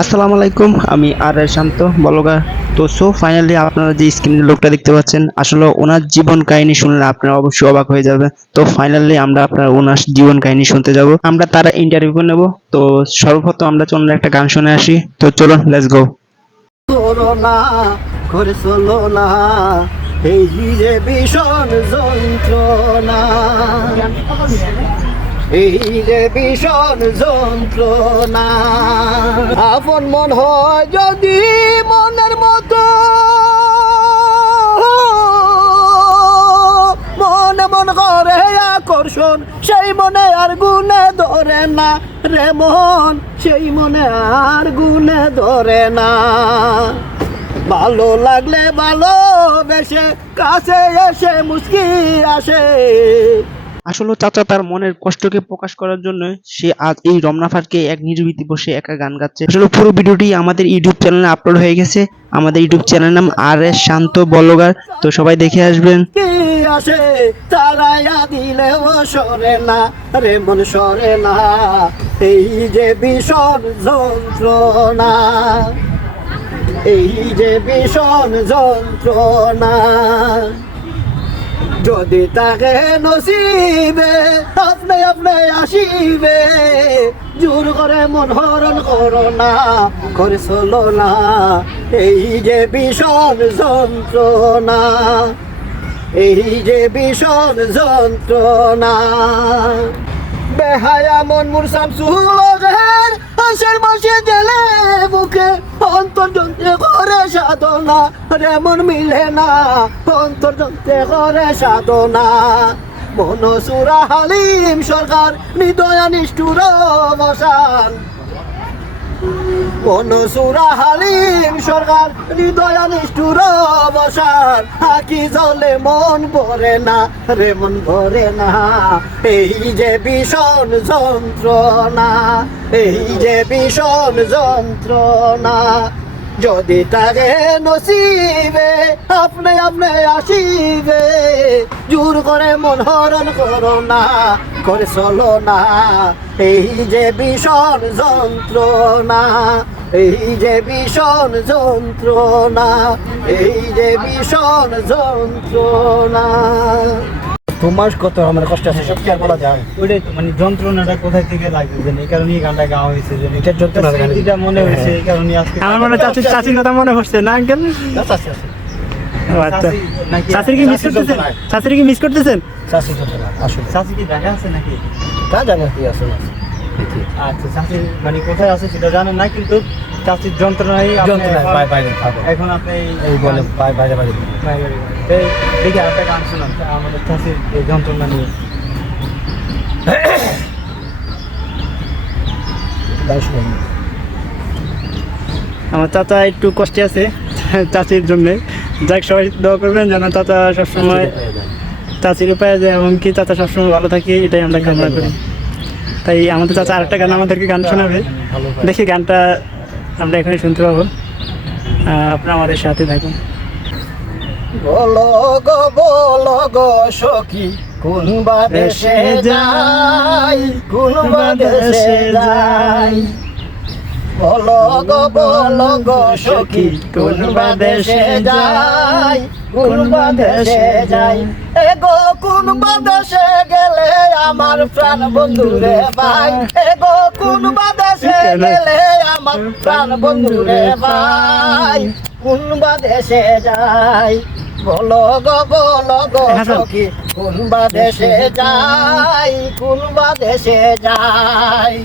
আসসালামু আলাইকুম, আমি আর এর শান্ত বলগা তো সো ফাইনালি আপনারা যে স্ক্রিনের লোকটা দেখতে পাচ্ছেন, আসলে ওনার জীবন কাহিনী শুনলে আপনারা অবশ্যই অবাক হয়ে যাবেন। তো ফাইনালি আমরা আপনার ওনার জীবন কাহিনী শুনতে যাব। আমরা তারা ইন্টারভিউ নেব। তো সর্বপ্রথম আমরা চলুন একটা গান শুনে আসি। তো চলুন লেটস গো না, এই যে ভীষণ যন্ত্রণা। এই যে ভীষণ যন্ত্রণা, আপন মন হয় যদি মনের মতো। মনে মন করে আকর্ষণ, সেই মনে আর গুনে ধরে না। রে মন, সেই মনে আর গুনে ধরে না। ভালো লাগলে ভালোবেসে কাছে এসে মুস্কি আসে। আসলে চাচা তার মনের কষ্টকে প্রকাশ করার জন্য সে আজ এই রমনা পার্কে এক নির্বিতি বসে একা গান গাচ্ছে। আসলে পুরো ভিডিওটি আমাদের ইউটিউব চ্যানেলে আপলোড হয়ে গেছে। আমাদের ইউটিউব চ্যানেলের নাম আর এস শান্ত বলগার। তো সবাই দেখে আসবেন। সরে না। রে সরে না। এই যে ভীষণ যন্ত্রণা। এই যে ভীষণ যন্ত্রণা। যদি তাকে নসিবে, আপনি আপনি আসিবে। জোর করে মন হরণ করো না করে চলো না, এই যে ভীষণ যন্ত্রণা, এই যে ভীষণ যন্ত্রণা। বেহায়া মন মুরসাম সুলগের আশের মাসে বুকে অন্তর যন্ত্রে করে সাধনা রেমন মিলে না। অন্তর যন্ত্রে করে সাধনা। মনসুরা হালিম সরকার নিদয়া নিষ্ঠুর বসান। মনসুরা হালিম সরকার, হৃদয় নিষ্ঠুর বসার আকি জলে মন ভরে না, রে মন ভরে না। এই যে ভীষণ যন্ত্রণা, এই যে ভীষণ যন্ত্রণা। যদি তাকে নসিবে, আপনি আপনি আসিবে। জোর করে মন হরণ করো না, করে চলো না। এই যে ভীষণ যন্ত্রণা, এই যে ভীষণ যন্ত্রণা, এই যে ভীষণ যন্ত্রণা। তোমার কত আমার কষ্ট আছে সব কি আর বলা যায়? ওইটাই তো মানে যন্ত্রণাটা কোথায় থেকে লাগছে এই কারণে এই গানটা গাওয়া হয়েছে যে এটা যন্ত্রণা গান। স্মৃতিটা মনে হয়েছে এই কারণে আজকে আমার মনে হয় চাচির চাচির কথা মনে হচ্ছে না আঙ্কেল? আচ্ছা আচ্ছা আচ্ছা আচ্ছা। চাচি আছে চাচির কি মিস করতেছেন। চাচির কি মিস করতেছেন? চাষি যন্ত্রণা আসুন। চাচি কি দেখা আছে নাকি? তা জানো কি আসুন আচ্ছা চাচির মানে কোথায় আছে সেটা জানেন না কিন্তু চাচির যন্ত্রণাই আপনি যন্ত্রণা এখন- বাইরে বাইরে এখন আপনি এই বলে বাইরে বাইরে বাইরে দেখি একটা গান শোনান। আমাদের চাচির এই যন্ত্রণা নিয়ে। আমার চাচা একটু কষ্টে আছে চাচির জন্য। যাক সবাই দোয়া করবেন যেন চাচা সবসময় চাচিকে পাওয়া যায় এবং কি চাচা সবসময় ভালো থাকে এটাই আমরা কামনা করি। তাই আমাদের চাচা আরেকটা গান আমাদেরকে গান শোনাবে। দেখি গানটা আমরা এখানে শুনতে পাবো। আপনারা আমাদের সাথে থাকুন। বলো গো বলো গো সখী কোন বা দেশে যাই কোন বা দেশে যাই? বলো গো বলো গো সখী কোন বা দেশে যাই কোন বা দেশে যাই? এ গো কোন বা দেশে গেলে আমার প্রাণ বন্ধু রে ভাই গো কোন বাদেশে গেলে আমার প্রাণ বন্ধু রে ভাই কোন বাদেশে যাই বলো গো বলো গো সখি কোন বা দেশে যাই কোন বা দেশে যাই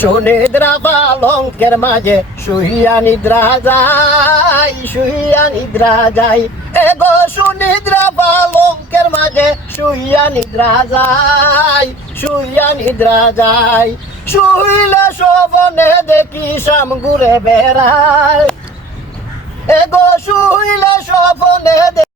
সুনিদ্রা পালঙ্কের মাঝে, শুইয়া নিদ্রা যাই শুইয়া নিদ্রা যাই এগো সুনিদ্রা পালঙ্কের মাঝে, শুইয়া নিদ্রা যাই শুইয়া নিদ্রা যাই শুইলে শোভনে দেখি শাম ঘুরে বেড়ায়। এগো শুইলে স্বপনে